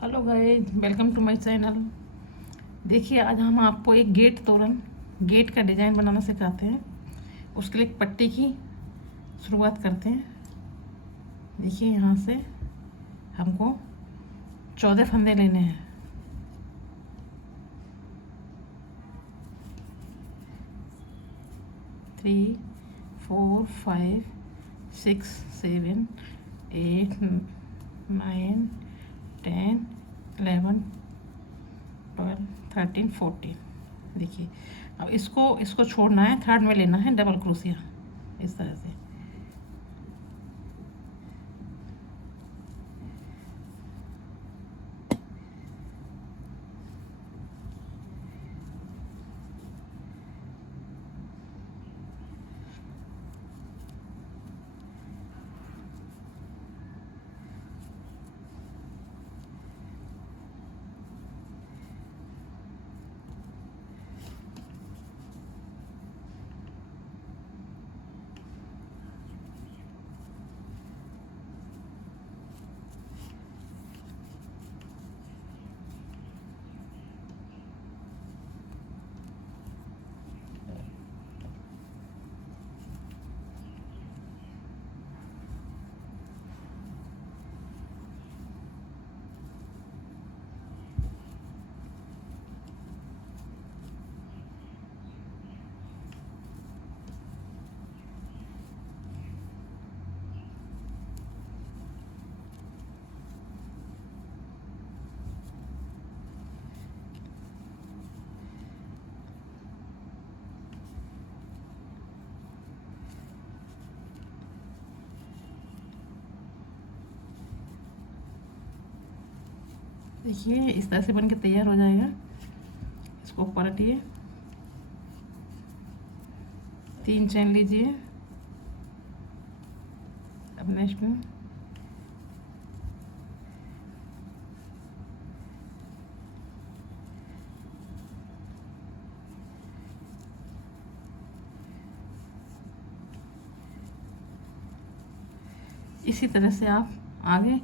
Hello guys, welcome to my channel. देखिए, आज हम आपको एक गेट का डिज़ाइन बनाना सिखाते हैं। उसके लिए एक पट्टी की शुरुआत करते हैं। देखिए, यहाँ से हमको 14 फंदे लेने हैं। थ्री, 4, 5, 6, 7, 8, 9, 10, 11, 12, 13, 14। देखिए, अब इसको छोड़ना है, थर्ड में लेना है डबल क्रोशिया इस तरह से। देखिए, इस तरह से बन के तैयार हो जाएगा। इसको पलटिए, 3 चैन लीजिए। अब नेक्स्ट में इसी तरह से आप आगे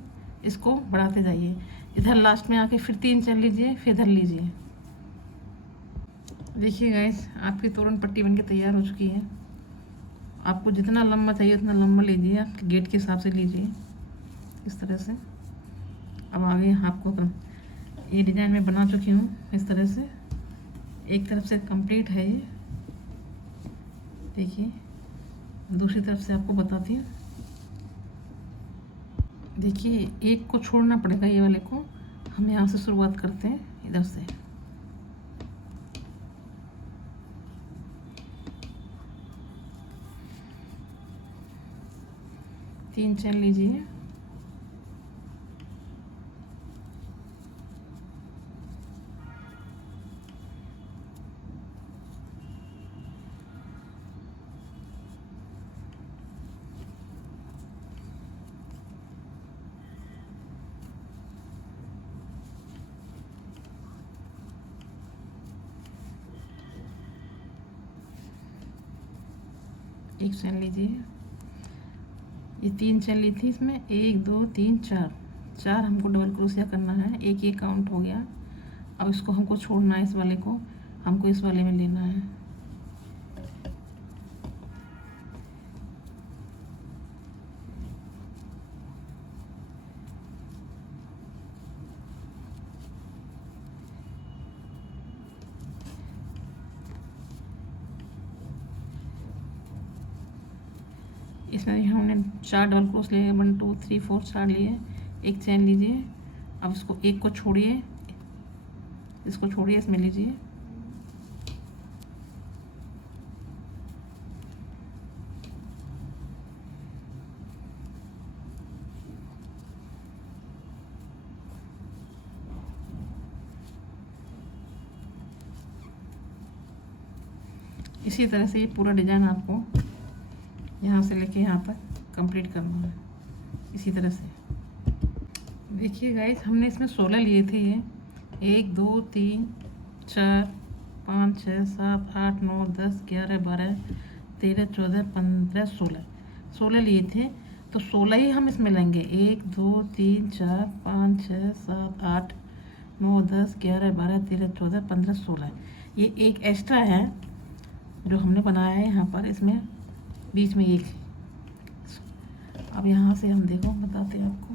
इसको बढ़ाते जाइए। इधर लास्ट में आके फिर 3 चैन लीजिए, फिर इधर लीजिए। देखिए गाइस, आपकी तोरण पट्टी बनके तैयार हो चुकी है। आपको जितना लंबा चाहिए उतना लंबा लीजिए, आपके गेट के हिसाब से लीजिए इस तरह से। अब आगे आपको ये डिज़ाइन मैं बना चुकी हूँ इस तरह से। एक तरफ से कंप्लीट है ये। देखिए, दूसरी तरफ से आपको बताती हूँ। देखिए, एक को छोड़ना पड़ेगा, ये वाले को। हम यहाँ से शुरुआत करते हैं, इधर से। तीन चैन लीजिए। एक चैन लीजिए। ये 3 चैन ली थी, इसमें 1, 2, 3, 4 हमको डबल क्रोशिया करना है। एक ये काउंट हो गया। अब इसको हमको छोड़ना है, इस वाले को हमको इस वाले में लेना है। इसमें हमने 4 डबल क्रोश लिए, 1, 2, 3, 4, 4 लिए। एक चैन लीजिए। अब इसको एक को छोड़िए, इसको छोड़िए, इसमें लीजिए। इसी तरह से ये पूरा डिज़ाइन आपको यहाँ से लेके यहाँ पर कंप्लीट करना है, इसी तरह से। देखिए गाइस, हमने इसमें 16 लिए थे। ये 1, 2, 3, 4, 5, 6, 7, 8, 9, 10, 11, 12, 13, 14, 15, 16 लिए थे। तो 16 ही हम इसमें लेंगे। 1 2 3 4 5 6 7 8 9 10 11 12 13 14 15 16। ये एक एक्स्ट्रा है जो हमने बनाया है यहाँ पर, इसमें बीच में एक। अब यहाँ से हम देखो, बताते हैं आपको,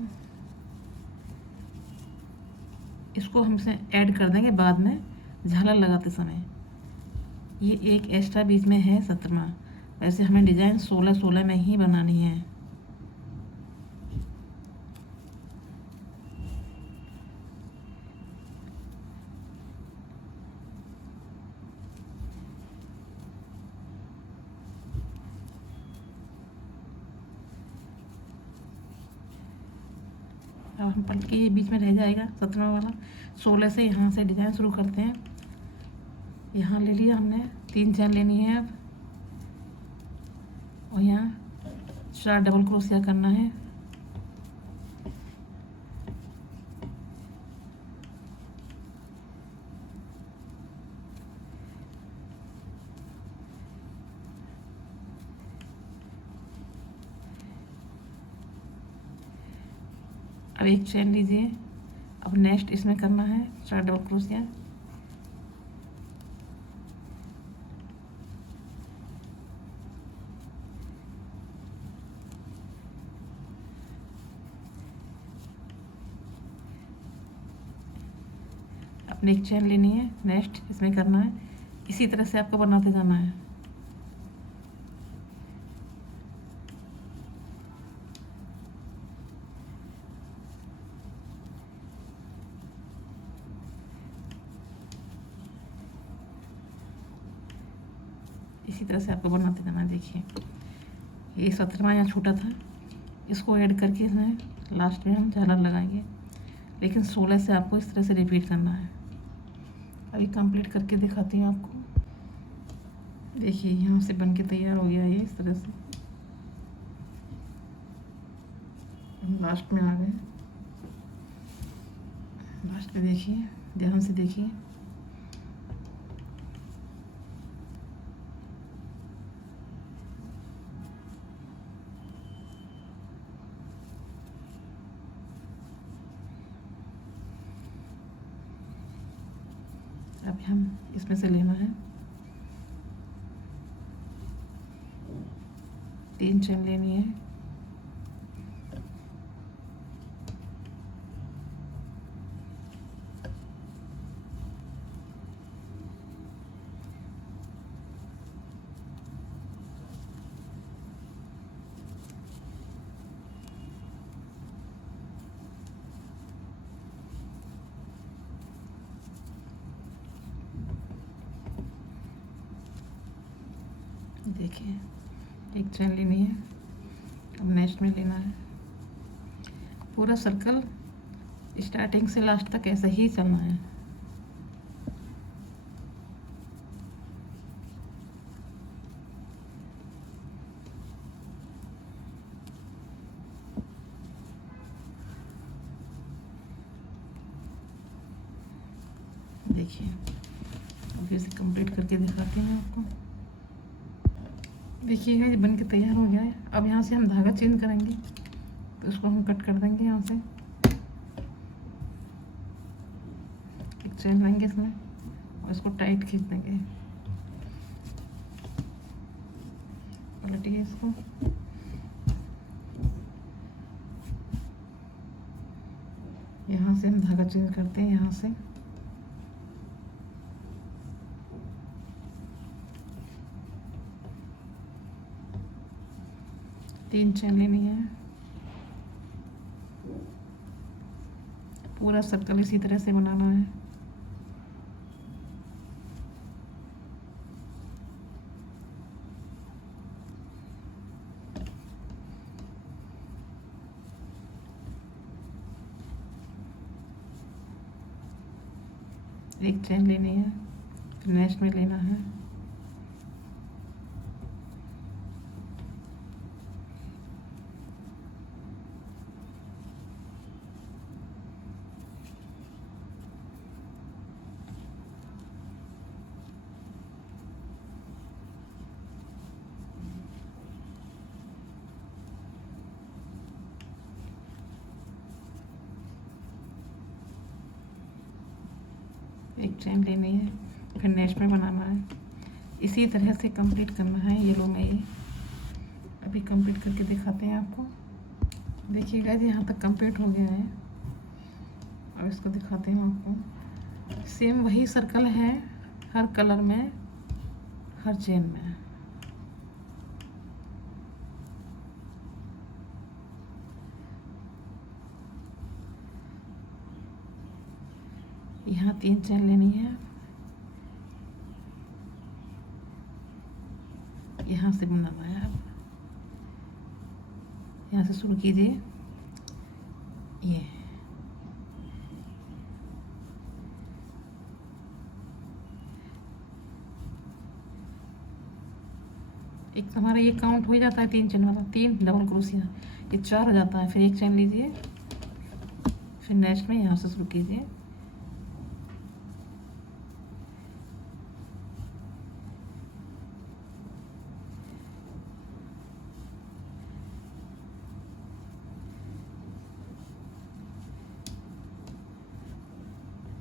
इसको हम इसे ऐड कर देंगे बाद में झालर लगाते समय। ये एक एक्स्ट्रा बीच में है 17वां। वैसे हमें डिज़ाइन 16 में ही बनानी है। अब हम पलट के ये बीच में रह जाएगा 17वां वाला। 16 से यहाँ से डिज़ाइन शुरू करते हैं। यहाँ ले लिया हमने, 3 चैन लेनी है अब, और यहाँ 4 डबल क्रोशिया करना है। अब एक चैन लीजिए। अब नेक्स्ट इसमें करना है 4 डबल क्रोशिया। अब एक चैन लेनी है, नेक्स्ट इसमें करना है। इसी तरह से आपको बनाते जाना है। इसी तरह से आपको बनाते जाना है। देखिए ये 17वां यहाँ छूटा था, इसको ऐड करके इसमें लास्ट में हम झालर लगाएंगे। लेकिन 16 से आपको इस तरह से रिपीट करना है। अभी कंप्लीट करके दिखाती हूँ आपको। देखिए यहाँ से बन के तैयार हो गया ये इस तरह से। हम लास्ट में आ गए। लास्ट में देखिए, ध्यान से देखिए। अभी हम इसमें से लेना है, 3 चैन लेनी है। देखिए एक चैन लेनी है। अब नेक्स्ट में लेना है। पूरा सर्कल स्टार्टिंग से लास्ट तक ऐसे ही चलना है। देखिए अब इसे कंप्लीट करके दिखाते हैं आपको। देखिए ये बन के तैयार हो गया है। अब यहाँ से हम धागा चेंज करेंगे, तो इसको हम कट कर देंगे। यहाँ से एक चेन लेंगे इसमें और इसको टाइट खींच देंगे। पलटिए इसको। यहाँ से हम धागा चेंज करते हैं। यहाँ से तीन चैन लेनी है। पूरा सर्कल इसी तरह से बनाना है। एक चैन लेनी है, फिर नेक्स्ट में लेना है। चेन लेनी है, फिर नेक्स्ट में बनाना है। इसी तरह से कंप्लीट करना है येलो में। ये अभी कंप्लीट करके दिखाते हैं आपको। देखिए गाइस, यहाँ तक कंप्लीट हो गया है। अब इसको दिखाते हैं आपको। सेम वही सर्कल है हर कलर में, हर चेन में। यहाँ 3 चेन लेनी है, यहाँ से बनाना है। अब यहाँ से शुरू कीजिए। ये एक हमारा ये काउंट हो जाता है 3 चेन वाला, 3 डबल क्रोशिया, ये 4 हो जाता है। फिर एक चेन लीजिए, फिर नेक्स्ट में यहाँ से शुरू कीजिए।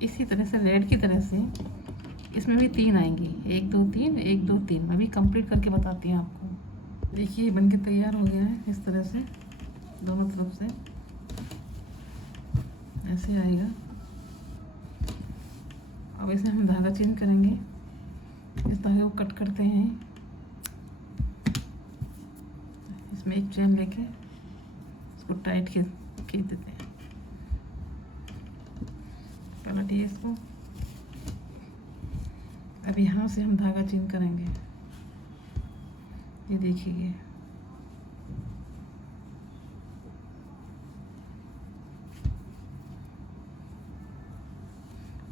इसी तरह से रेड की तरह से इसमें भी 3 आएंगी, 1 2 3, 1 2 3। मैं भी कंप्लीट करके बताती हूँ आपको। देखिए बन के तैयार हो गया है। इस तरह से दोनों तरफ से ऐसे आएगा। अब इसे हम धागा चेंज करेंगे। इस धागे को कट करते हैं, इसमें एक चेन लेके इसको टाइट खींच देते हैं। पलटिए इसको। अब यहाँ से हम धागा चेंज करेंगे। ये देखिए,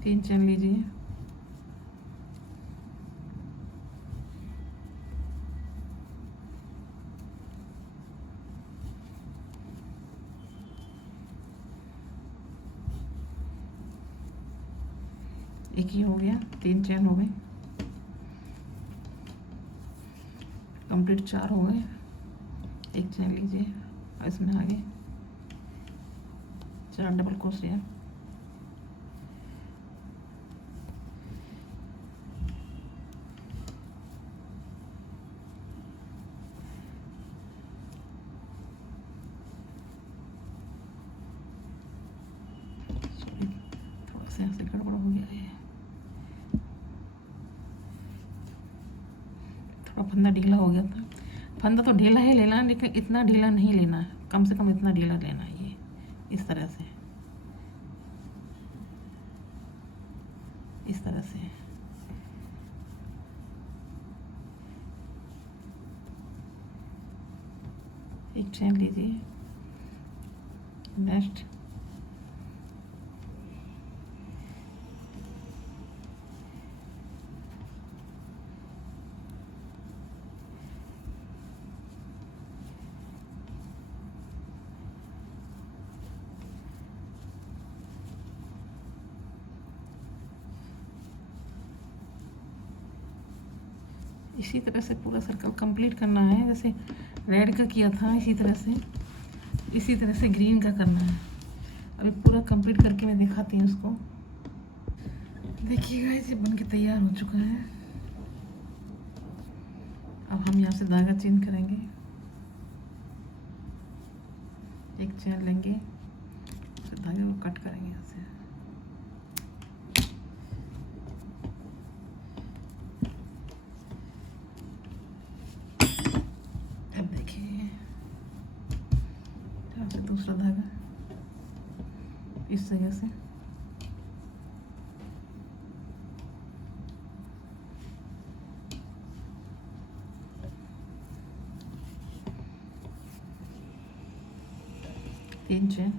तीन चेन लीजिए। एक ही हो गया, 3 चेन हो गए कंप्लीट, 4 हो गए। एक चेन लीजिए और इसमें आगे 4 डबल क्रोशिया। थोड़ा सा ऐसे गड़बड़ हो गया है, थोड़ा फंदा ढीला हो गया था। फंदा तो ढीला ही लेना, लेकिन इतना ढीला नहीं लेना, कम से कम इतना ढीला लेना है। ये इस तरह से, इस तरह से। एक चेन लीजिए, नेक्स्ट इसी तरह से पूरा सर्कल कंप्लीट करना है। जैसे रेड का किया था, इसी तरह से ग्रीन का करना है। अभी पूरा कंप्लीट करके मैं दिखाती हूँ उसको। देखिएगा, ये बन के तैयार हो चुका है। अब हम यहाँ से धागा चेंज करेंगे। एक चेन लेंगे, फिर धागे को कट करेंगे यहाँ से। अब देखिए, यहाँ से दूसरा धागा इस जगह से तीन चेन,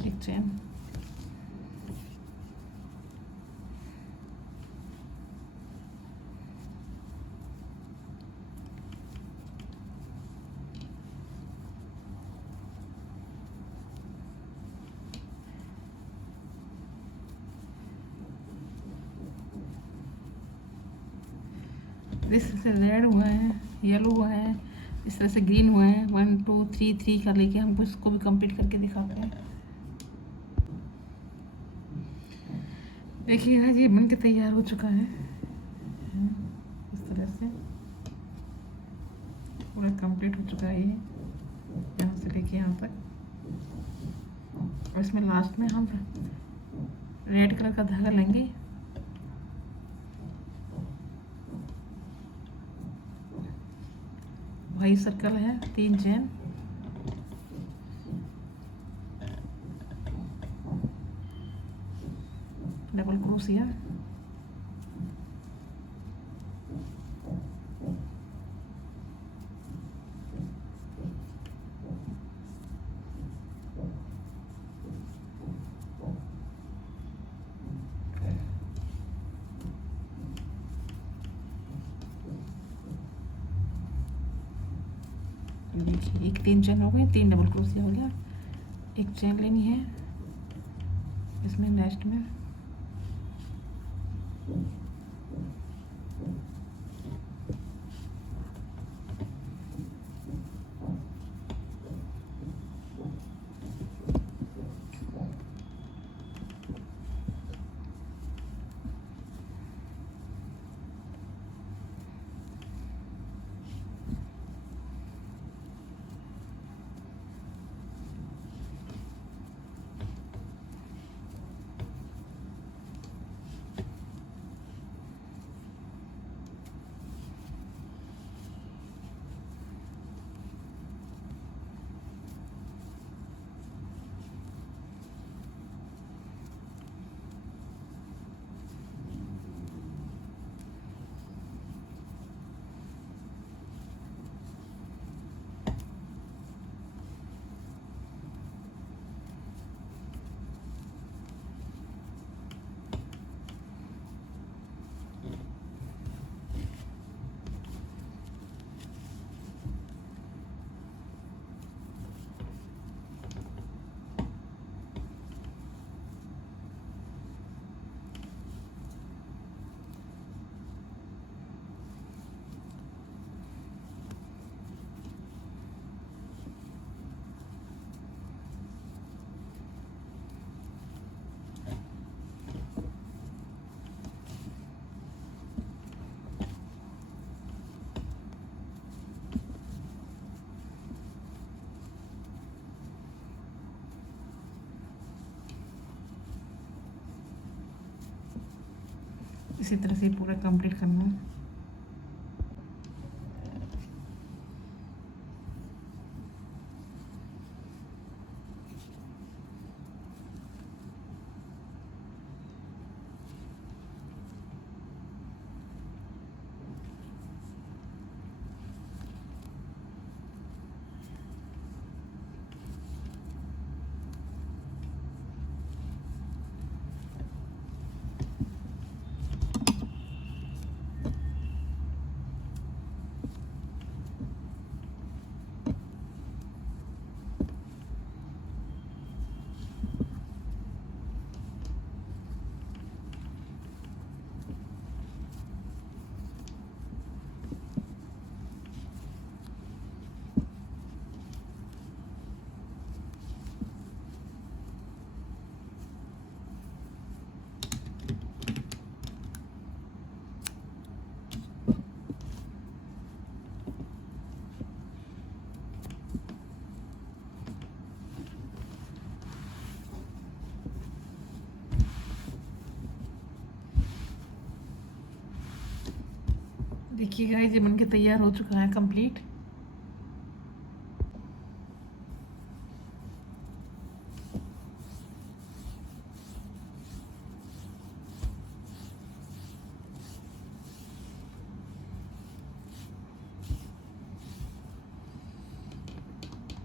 एक चेन, इस तरह से रेड हुआ है, येलो हुआ है, इस तरह से ग्रीन हुआ है। 1 2 3 3 का लेके हमको इसको भी कंप्लीट करके दिखाते हैं। देखिए आज ये बन के तैयार हो चुका है इस तरह से पूरा कंप्लीट हो चुका है ये, यहाँ से लेके यहाँ तक। और इसमें लास्ट में हम रेड कलर का धागा लेंगे, वही सर्कल है, 3 चेन, डबल क्रोशिया, देखिए एक 3 चेन हो गई, 3 डबल क्रोशिया हो गया। एक चेन लेनी है इसमें नेक्स्ट में, इसी तरह से पूरा कंप्लीट करना है। देखिए गाइस ये बनके तैयार हो चुका है कंप्लीट।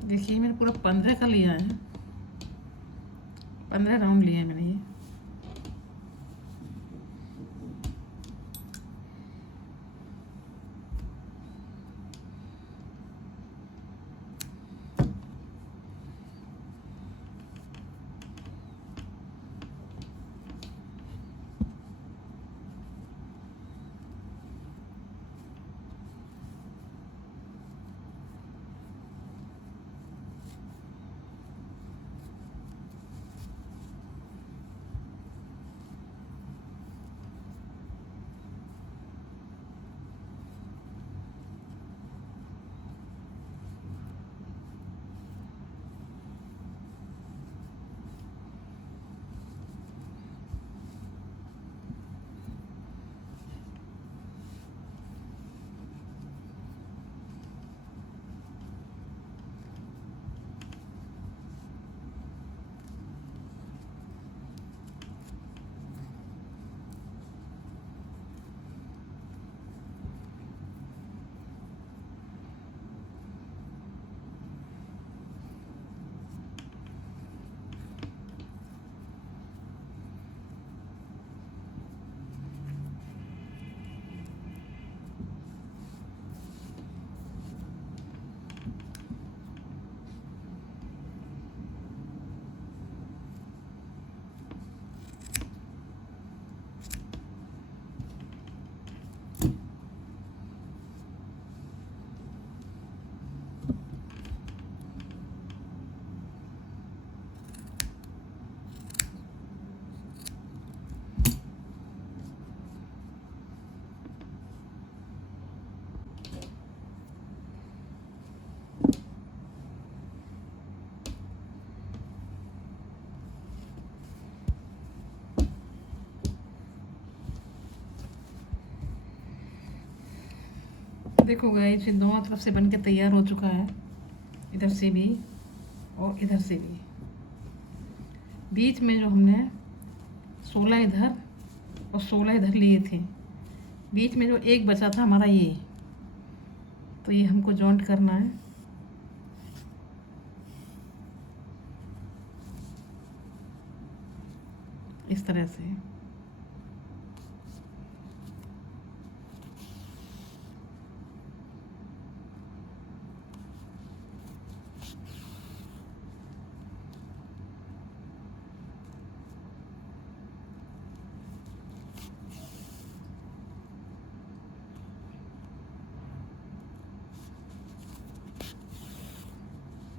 देखिए मैंने पूरा 15 का लिया है, 15 राउंड लिया है मैंने ये। देखो गाइस, ये दोनों तरफ से बन के तैयार हो चुका है, इधर से भी और इधर से भी। बीच में जो हमने 16 इधर और 16 इधर लिए थे, बीच में जो एक बचा था हमारा ये, तो ये हमको जॉइंट करना है। इस तरह से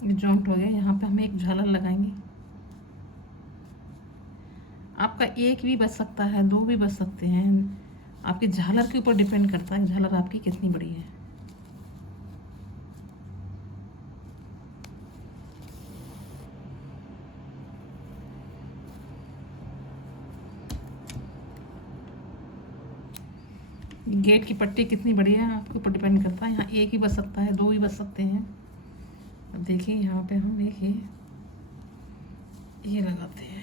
ये जॉइंट हो गया। यहाँ पे हम एक झालर लगाएंगे। आपका एक भी बच सकता है, दो भी बच सकते हैं, आपकी झालर के ऊपर डिपेंड करता है झालर आपकी कितनी बड़ी है। गेट की पट्टी कितनी बड़ी है आपके ऊपर डिपेंड करता है। यहाँ एक ही बच सकता है, दो भी बच सकते हैं। अब देखिए यहाँ पे हम देखिए ये लगाते हैं।